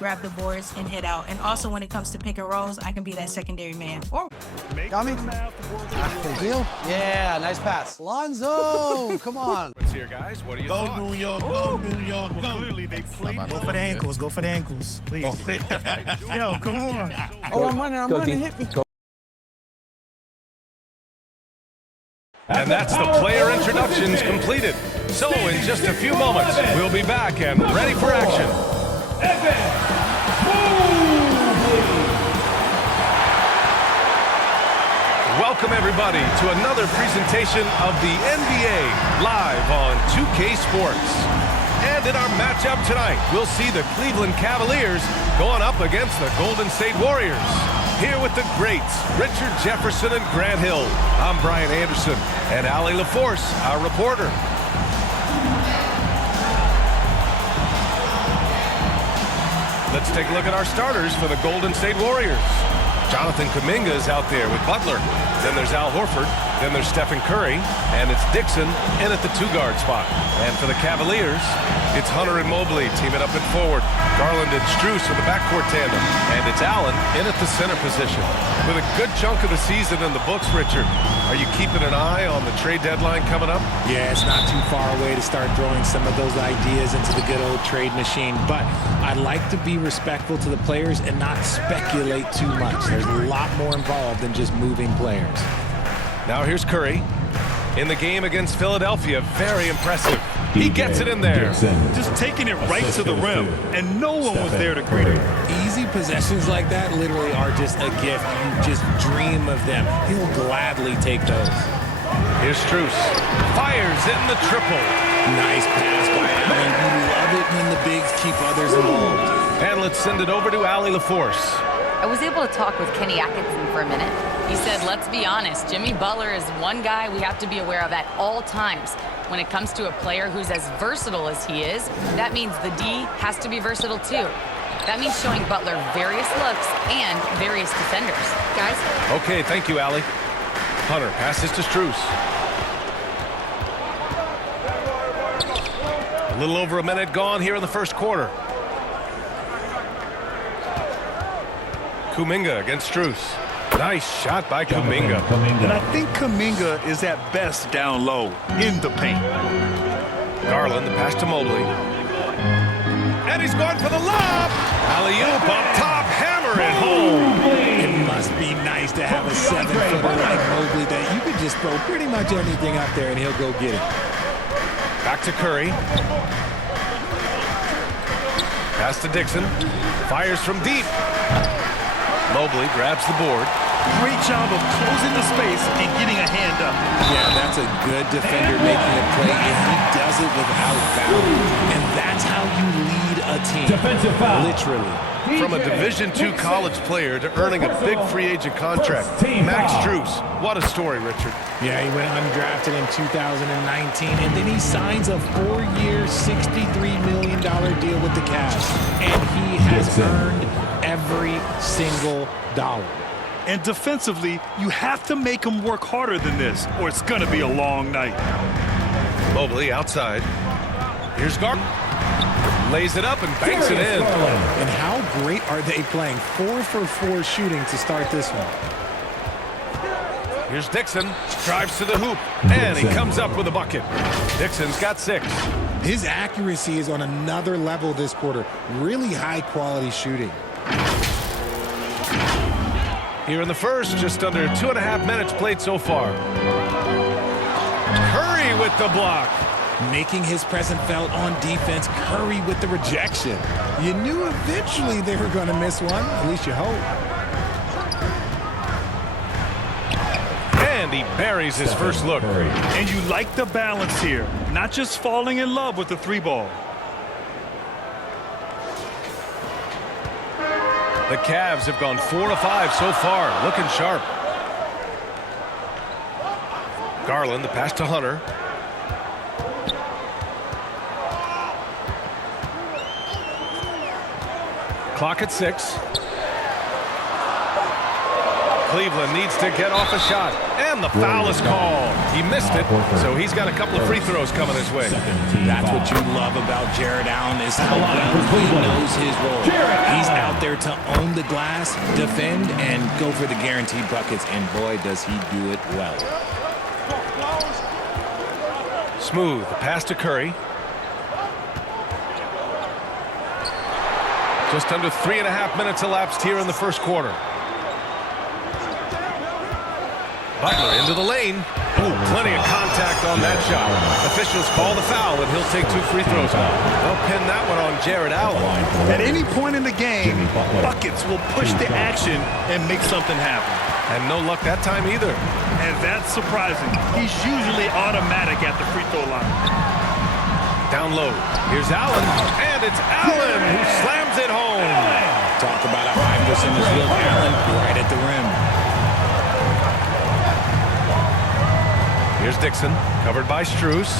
grab the boards, and hit out. And also when it comes to pick and rolls, I can be that secondary man. Got me? Deal? Yeah, nice pass. Lonzo, come on. What's here, guys? What are you thoughts? Go New York, go New York. Go. Clearly they played. Go for the ankles, go for the ankles, please. Yo, come on. Oh, I'm running, hit me. And that's the player introductions completed. So in just a few moments, we'll be back and ready for action. Welcome everybody to another presentation of the NBA live on 2K Sports. And in our matchup tonight, we'll see the Cleveland Cavaliers going up against the Golden State Warriors. Here with the greats, Richard Jefferson and Grant Hill. I'm Brian Anderson, and Allie LaForce, our reporter. Let's take a look at our starters for the Golden State Warriors. Jonathan Kuminga is out there with Butler. Then there's Al Horford. Then there's Stephen Curry. And it's Dixon in at the two-guard spot. And for the Cavaliers, it's Hunter and Mobley teaming up at forward. Garland and Strus with the backcourt tandem. And it's Allen in at the center position. With a good chunk of the season in the books, Richard, are you keeping an eye on the trade deadline coming up? Yeah, it's not too far away to start throwing some of those ideas into the good old trade machine. But I'd like to be respectful to the players and not speculate too much. There's a lot more involved than just moving players. Now here's Curry. In the game against Philadelphia, very impressive. He gets it in there. Just taking it right to the rim, and no one was there to greet him. Easy possessions like that literally are just a gift. You just dream of them. He'll gladly take those. Here's Strus. Fires in the triple. Nice pass by Allen. You love it when the bigs keep others involved. And let's send it over to Allie LaForce. I was able to talk with Kenny Atkinson for a minute. He said, let's be honest, Jimmy Butler is one guy we have to be aware of at all times. When it comes to a player who's as versatile as he is, that means the D has to be versatile too. That means showing Butler various looks and various defenders. Guys? Okay, thank you, Allie. Hunter passes to Strus. A little over a minute gone here in the first quarter. Kuminga against Strus. Nice shot by Kuminga. And I think Kuminga is at best down low in the paint. Garland, the pass to Mobley. And he's going for the lob. Alley-oop up top, hammer it home. It must be nice to have a 7-footer like Mobley that you could just throw pretty much anything up there and he'll go get it. Back to Curry. Pass to Dixon. Fires from deep. Mobley grabs the board. Great job of closing the space and getting a hand up. Yeah, that's a good defender making a play, and he does it without foul. And that's how you lead a team. Defensive foul. Literally. From a Division II college player to earning a big free agent contract, Max Strus. What a story, Richard. Yeah, he went undrafted in 2019, and then he signs a 4-year, $63 million deal with the Cavs. And he has earned every single dollar. And defensively, you have to make him work harder than this, or it's going to be a long night. Mobley outside. Here's Garland. Lays it up and banks it in. And how great are they playing? 4 for 4 shooting to start this one. Here's Dixon. Drives to the hoop. And he comes up with a bucket. Dixon's got 6. His accuracy is on another level this quarter. Really high quality shooting. Here in the first, just under 2.5 minutes played so far. Curry with the block. Making his presence felt on defense. Curry with the rejection. You knew eventually they were going to miss one. At least you hope. And he buries his first look. And you like the balance here. Not just falling in love with the 3-ball. The Cavs have gone 4 of 5 so far, looking sharp. Garland, the pass to Hunter. Clock at 6. Cleveland needs to get off a shot, and the foul is called. He missed it, so he's got a couple of free throws coming his way. That's what you love about Jared Allen is how well he knows his role. He's out there to own the glass, defend, and go for the guaranteed buckets, and boy, does he do it well. Smooth, the pass to Curry. Just under 3.5 minutes elapsed here in the first quarter. Butler into the lane. Ooh, plenty of contact on that shot. Officials call the foul, and he'll take 2 free throws now. They'll pin that one on Jared Allen. At any point in the game, buckets will push the action and make something happen. And no luck that time either. And that's surprising. He's usually automatic at the free throw line. Down low. Here's Allen, and it's Allen who slams it home. Talk about a high percentage look. Allen right at the rim. Here's Dixon, covered by Strus.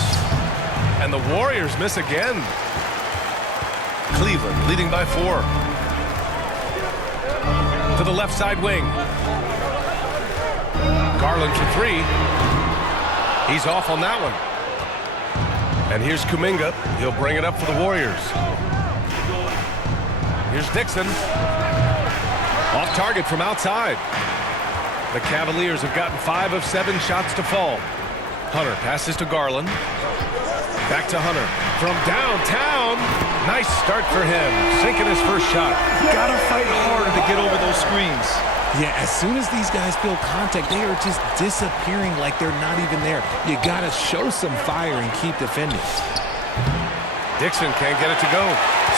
And the Warriors miss again. Cleveland leading by 4. To the left side wing. Garland for 3. He's off on that one. And here's Kuminga. He'll bring it up for the Warriors. Here's Dixon. Off target from outside. The Cavaliers have gotten 5 of 7 shots to fall. Hunter passes to Garland. Back to Hunter. From downtown. Nice start for him. Sinking his first shot. Gotta fight harder to get over those screens. Yeah, as soon as these guys feel contact, they are just disappearing like they're not even there. You gotta show some fire and keep defending. Dixon can't get it to go.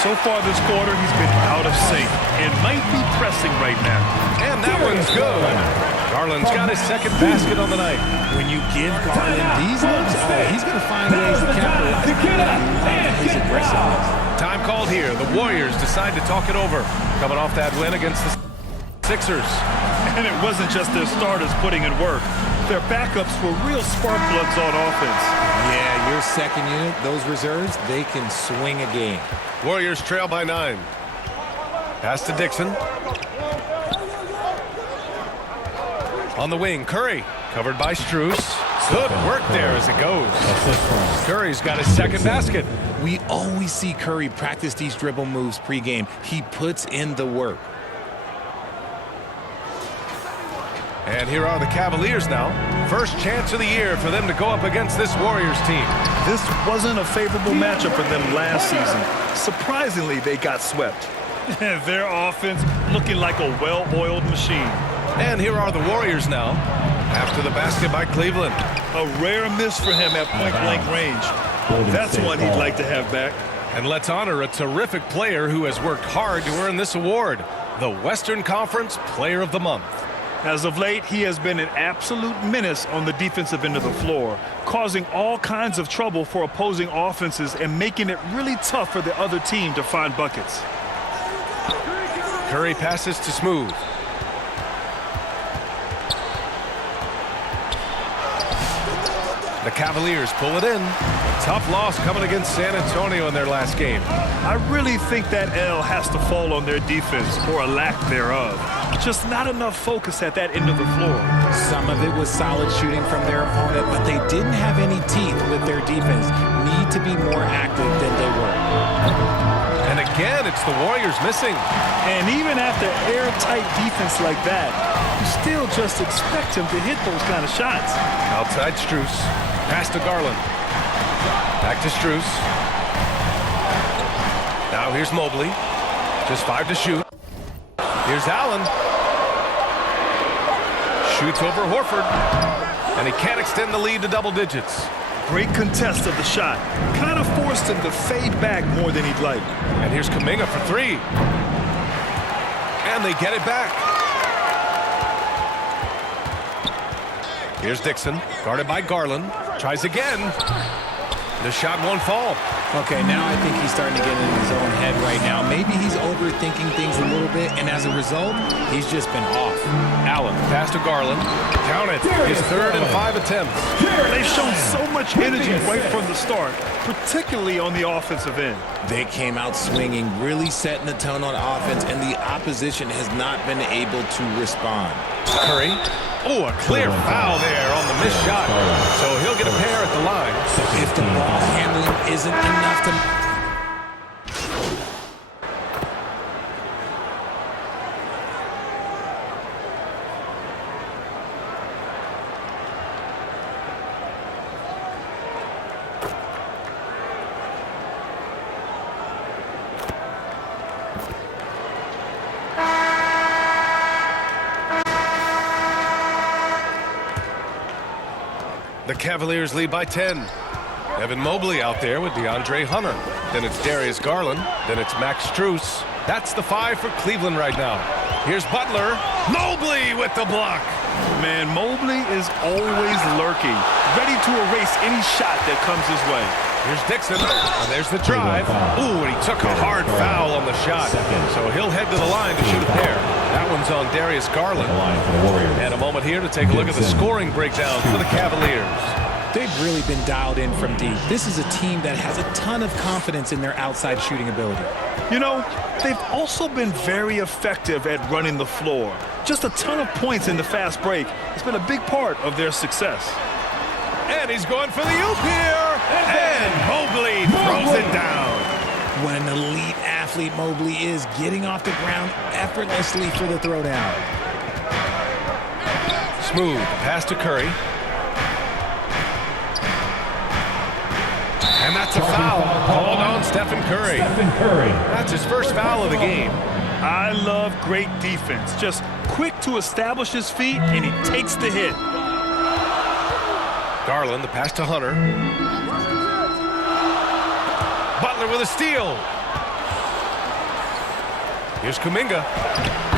So far this quarter, he's been out of sync and might be pressing right now. And that one's good. Garland's got his second basket on the night. When you give Garland these looks, he's going to find ways to capitalize. I love his aggressiveness. Time called here. The Warriors decide to talk it over. Coming off that win against the Sixers. And it wasn't just their starters putting in work. Their backups were real spark plugs on offense. Yeah, your second unit, those reserves, they can swing a game. Warriors trail by 9. Pass to Dixon. On the wing, Curry, covered by Strus. Good work there as it goes. Curry's got his second basket. We always see Curry practice these dribble moves pregame. He puts in the work. And here are the Cavaliers now. First chance of the year for them to go up against this Warriors team. This wasn't a favorable matchup for them last season. Surprisingly, they got swept. Their offense looking like a well-oiled machine. And here are the Warriors now, after the basket by Cleveland. A rare miss for him at point-blank range. That's one he'd like to have back. And let's honor a terrific player who has worked hard to earn this award, the Western Conference Player of the Month. As of late, he has been an absolute menace on the defensive end of the floor, causing all kinds of trouble for opposing offenses and making it really tough for the other team to find buckets. Curry passes to Smooth. The Cavaliers pull it in. Tough loss coming against San Antonio in their last game. I really think that L has to fall on their defense, or a lack thereof. Just not enough focus at that end of the floor. Some of it was solid shooting from their opponent, but they didn't have any teeth with their defense. Need to be more active than they were. And again, it's the Warriors missing. And even after airtight defense like that, you still just expect him to hit those kind of shots. Outside Strus. Pass to Garland. Back to Strus. Now here's Mobley. Just 5 to shoot. Here's Allen. Shoots over Horford. And he can't extend the lead to double digits. Great contest of the shot. Kind of forced him to fade back more than he'd like. And here's Kuminga for 3. And they get it back. Here's Dixon, guarded by Garland. Tries again. The shot won't fall. Okay, now I think he's starting to get in his own head right now. Maybe he's overthinking things a little bit, and as a result, he's just been off. Allen, pass to Garland. Count it. His third and 5 attempts. They've shown so much energy right from the start, particularly on the offensive end. They came out swinging, really setting the tone on offense, and the opposition has not been able to respond. Curry. Oh, a clear foul there on the missed shot. So he'll get a pair at the line. If the ball handling isn't enough to... The Cavaliers lead by 10. Evan Mobley out there with DeAndre Hunter. Then it's Darius Garland. Then it's Max Strus. That's the 5 for Cleveland right now. Here's Butler. Mobley with the block. Man, Mobley is always lurking, ready to erase any shot that comes his way. Here's Dixon, and there's the drive. Ooh, and he took a hard foul on the shot. So he'll head to the line to shoot a pair. That one's on Darius Garland. And a moment here to take a look at the scoring breakdown for the Cavaliers. They've really been dialed in from deep. This is a team that has a ton of confidence in their outside shooting ability. You know, they've also been very effective at running the floor. Just a ton of points in the fast break has been a big part of their success. And he's going for the oop here. And Mobley throws it down. What an elite athlete Mobley is, getting off the ground effortlessly for the throwdown. Smooth pass to Curry. And that's a foul called on Stephen Curry. That's his first foul of the game. I love great defense. Just quick to establish his feet, and he takes the hit. Garland, the pass to Hunter. Butler with a steal. Here's Kuminga.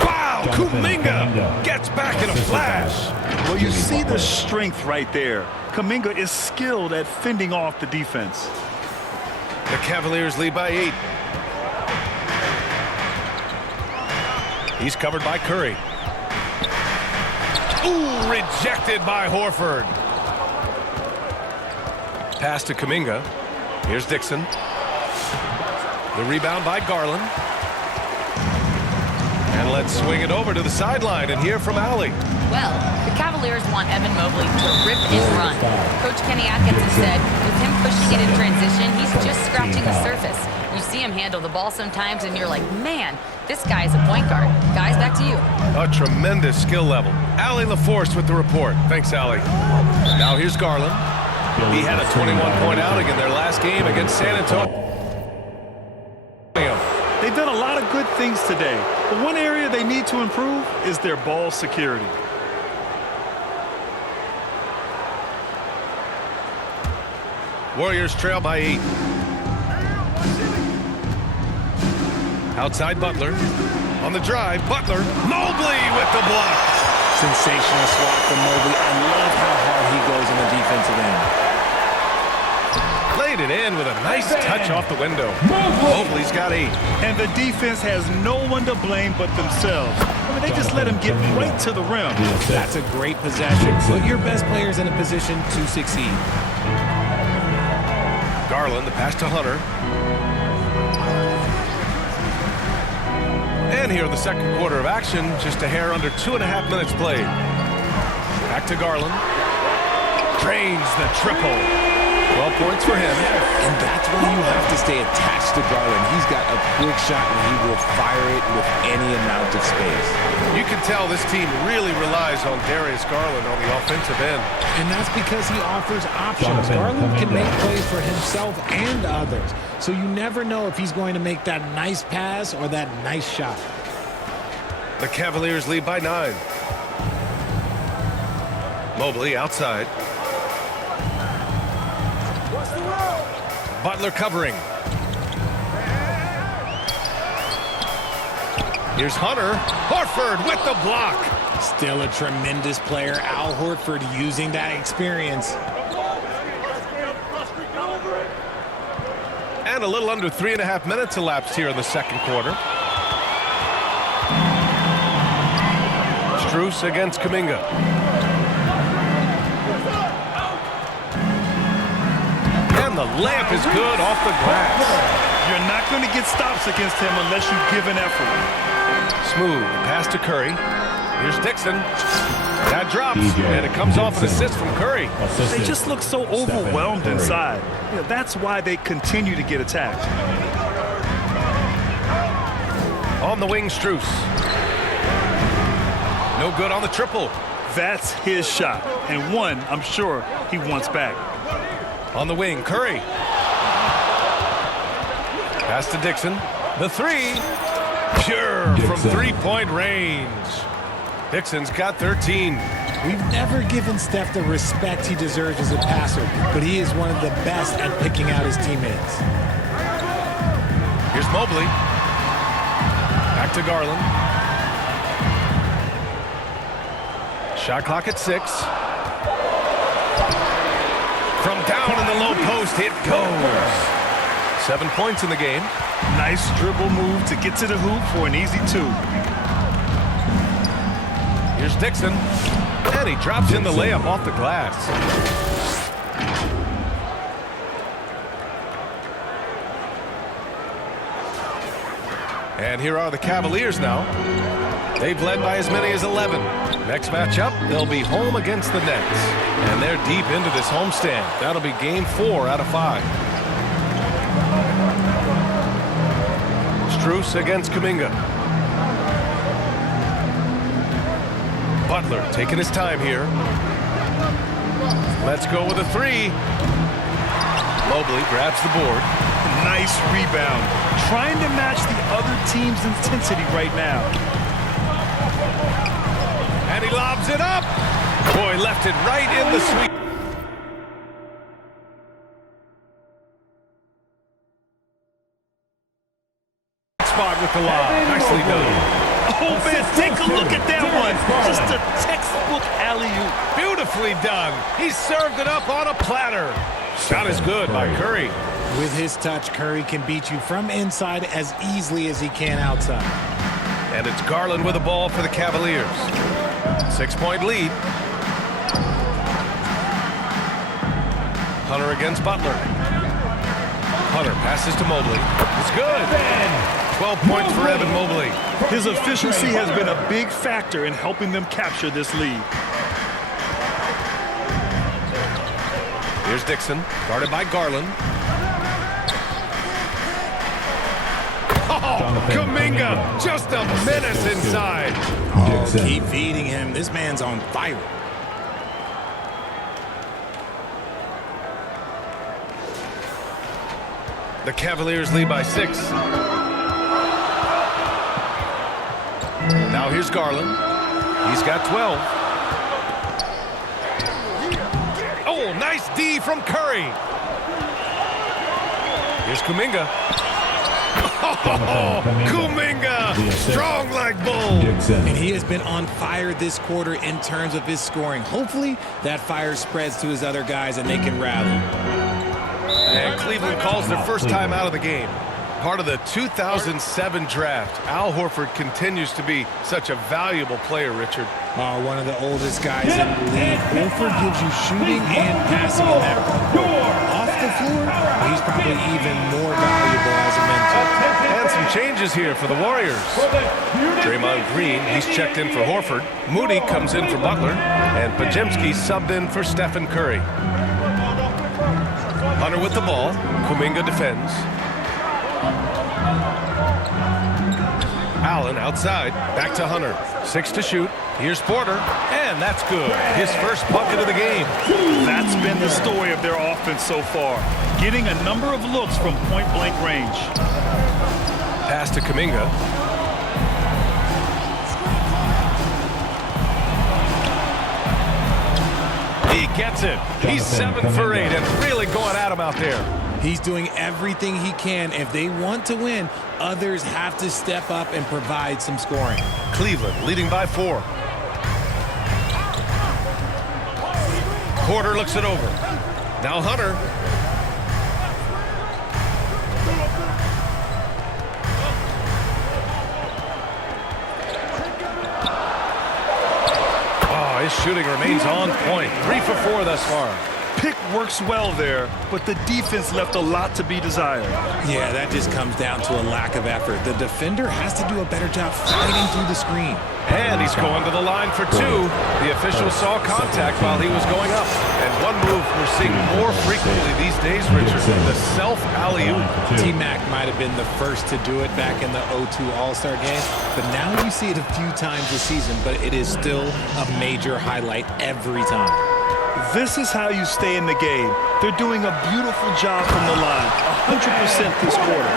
Wow, Kuminga gets back in a flash. Well, you see the strength right there. Kuminga is skilled at fending off the defense. The Cavaliers lead by 8. He's covered by Curry. Ooh, rejected by Horford. Pass to Kuminga. Here's Dixon. The rebound by Garland. And let's swing it over to the sideline and hear from Allie. Well, the Cavaliers want Evan Mobley to rip and run. Coach Kenny Atkinson said with him pushing it in transition, he's just scratching the surface. You see him handle the ball sometimes and you're like, man, this guy's a point guard. Guys, back to you. A tremendous skill level. Allie LaForce with the report. Thanks, Allie. Now here's Garland. He had a 21-point outing in their last game against San Antonio. They've done a lot of good things today, but one area they need to improve is their ball security. Warriors trail by 8. Outside Butler. On the drive, Butler. Mobley with the block. Sensational swat from Mobley. I love how hard he goes in the defensive end. Laid it in with a nice touch off the window. Mobley's got 8. And the defense has no one to blame but themselves. I mean, they just let him get right to the rim. That's a great possession. Put your best players in a position to succeed. Garland, the pass to Hunter. And here in the second quarter of action, just a hair under 2.5 minutes played. Back to Garland. Drains the triple. 12 points for him. And that's why you have to stay attached to Garland. He's got a quick shot and he will fire it with any amount of space. You can tell this team really relies on Darius Garland on the offensive end. And that's because he offers options. Garland can make plays for himself and others. So you never know if he's going to make that nice pass or that nice shot. The Cavaliers lead by 9. Mobley outside. Butler covering. Here's Hunter. Horford with the block. Still a tremendous player. Al Horford using that experience. And a little under 3.5 minutes elapsed here in the second quarter. Strus against Kuminga. And the layup is good off the glass. You're not going to get stops against him unless you give an effort. Smooth pass to Curry. Here's Dixon. That drops, and it comes off an assist from Curry. They just look so overwhelmed inside. You know, that's why they continue to get attacked. On the wing, Strus. No good on the triple. That's his shot, and one I'm sure he wants back. On the wing, Curry. Pass to Dixon. The three. Pure from three-point range. Dixon's got 13. We've never given Steph the respect he deserves as a passer, but he is one of the best at picking out his teammates. Here's Mobley. Back to Garland. Shot clock at 6. From down in the low post, it goes. 7 points in the game. Nice dribble move to get to the hoop for an easy 2. Here's Dixon. And he drops in the layup off the glass. And here are the Cavaliers now. They've led by as many as 11. Next matchup, they'll be home against the Nets. And they're deep into this homestand. That'll be game 4 out of 5. Strus against Kuminga. Butler taking his time here. Let's go with a 3. Mobley grabs the board. Nice rebound. Trying to match the other team's intensity right now. And he lobs it up. Boy, left it right in the sweep. Spot with the lob. Nicely done. Oh, man, take a look at that one. Just a textbook alley-oop. Beautifully done. He served it up on a platter. Shot is good by Curry. With his touch, Curry can beat you from inside as easily as he can outside. And it's Garland with the ball for the Cavaliers. 6-point lead. Hunter against Butler. Hunter passes to Mobley. It's good. 12 points for Evan Mobley. His efficiency has been a big factor in helping them capture this lead. Here's Dixon, guarded by Garland. Oh, Kuminga, just a menace inside. Oh, keep feeding him. This man's on fire. The Cavaliers lead by 6. Now here's Garland. He's got 12. Oh, nice D from Curry. Here's Kuminga. Oh, Kuminga, strong like bull. And he has been on fire this quarter in terms of his scoring. Hopefully that fire spreads to his other guys and they can rally. And Cleveland calls their first time out of the game. Part of the 2007 draft. Al Horford continues to be such a valuable player, Richard. One of the oldest guys in the league. Horford gives you shooting and passing in that front. Off the floor, he's probably even more valuable as a mentor. And some changes here for the Warriors. Draymond Green, he's checked in for Horford. Moody comes in for Butler. And Pajemski subbed in for Stephen Curry. Hunter with the ball. Kuminga defends. Allen outside. Back to Hunter. 6 to shoot. Here's Porter. And that's good. His first bucket of the game. That's been the story of their offense so far. Getting a number of looks from point-blank range. Pass to Kuminga. He gets it. He's 7 for 8 and really going at him out there. He's doing everything he can. If they want to win, others have to step up and provide some scoring. Cleveland leading by 4. Porter looks it over. Now Hunter. Oh, his shooting remains on point. 3 for 4 thus far. pick works well there, but the defense left a lot to be desired. Yeah, that just comes down to a lack of effort. The defender has to do a better job fighting through the screen. And he's going to the line for two. The official saw contact while he was going up. And one move we're seeing more frequently these days, Richard, the self-alley-oop. T-Mac might have been the first to do it back in the 02 All-Star game, but now you see it a few times this season, but it is still a major highlight every time. This is how you stay in the game. They're doing a beautiful job from the line, 100% this quarter.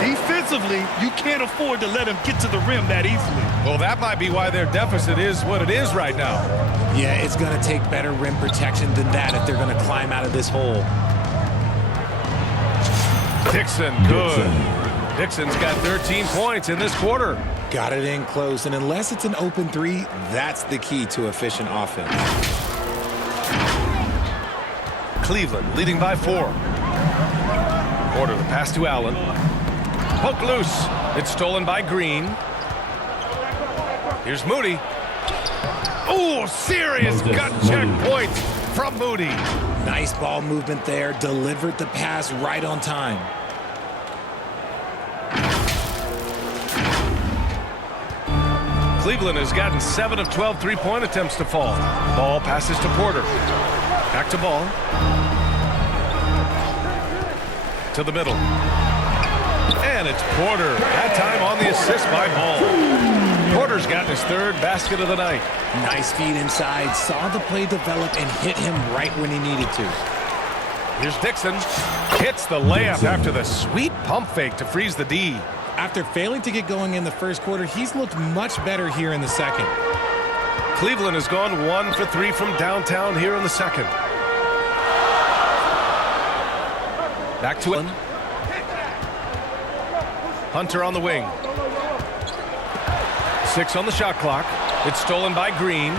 Defensively, you can't afford to let him get to the rim that easily. Well, that might be why their deficit is what it is right now. Yeah, it's going to take better rim protection than that if they're going to climb out of this hole. Dixon, good. Dixon's got 13 points in this quarter. Got it in close, and unless it's an open three, that's the key to efficient offense. Cleveland leading by 4. Order the pass to Allen. Poke loose. It's stolen by Green. Here's Moody. Oh, serious gut check points from Moody. Nice ball movement there. Delivered the pass right on time. Cleveland has gotten 7 of 12 three-point attempts to fall. Ball passes to Porter. Back to Ball. To the middle. And it's Porter. That time on the assist by Ball. Porter's gotten his 3rd basket of the night. Nice feed inside. Saw the play develop and hit him right when he needed to. Here's Dixon. Hits the layup after the sweet pump fake to freeze the D. After failing to get going in the first quarter, he's looked much better here in the second. Cleveland has gone 1 for 3 from downtown here in the second. Back to it. Hunter on the wing. 6 on the shot clock. It's stolen by Green.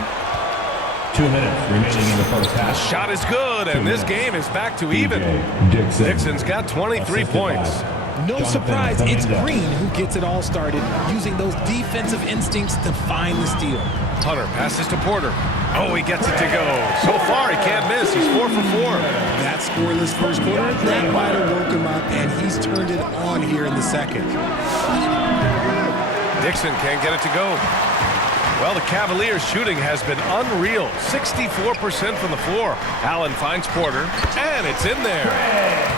2 minutes remaining in the first half. Shot is good, and this game is back to even. Dixon's got 23 points. No surprise, it's Green who gets it all started, using those defensive instincts to find the steal. Hunter passes to Porter. Oh, he gets it to go. So far, he can't miss. He's 4 for 4. That scoreless first quarter, that might have woke him up, and he's turned it on here in the second. Dixon can't get it to go. Well, the Cavaliers' shooting has been unreal. 64% from the floor. Allen finds Porter, and it's in there.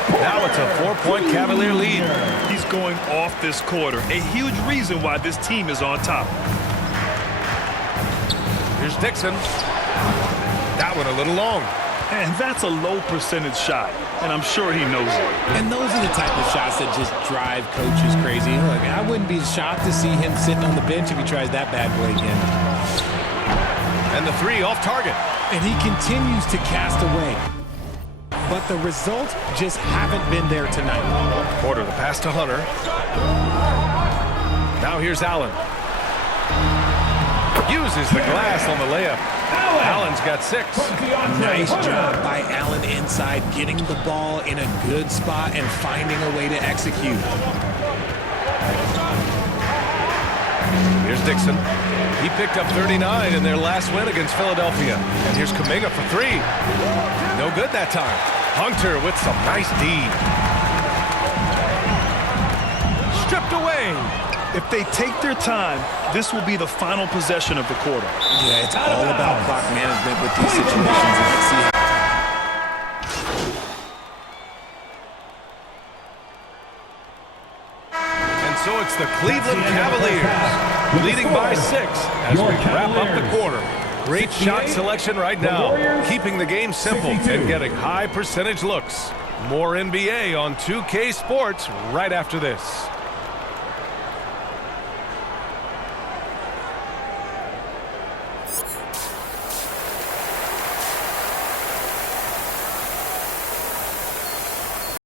Now it's a 4-point Cavalier lead. He's going off this quarter, a huge reason why this team is on top. Here's Dixon. That one a little long. And that's a low percentage shot, and I'm sure he knows it. And those are the type of shots that just drive coaches crazy. Look, I wouldn't be shocked to see him sitting on the bench if he tries that bad boy again. And the 3 off target. And he continues to cast away. But the results just haven't been there tonight. Porter, the pass to Hunter. Now here's Allen. Uses the glass on the layup. Allen's got 6. Nice job by Allen inside, getting the ball in a good spot and finding a way to execute. Here's Dixon. He picked up 39 in their last win against Philadelphia. And here's Kuminga for 3. No good that time. Hunter with some nice D. Stripped away. If they take their time, this will be the final possession of the quarter. Yeah, it's all about clock management with these situations. Let's see. And so it's the Cleveland Cavaliers leading by 6 as we wrap up the quarter. Great shot selection right now, keeping the game simple and getting high percentage looks. More NBA on 2K Sports right after this.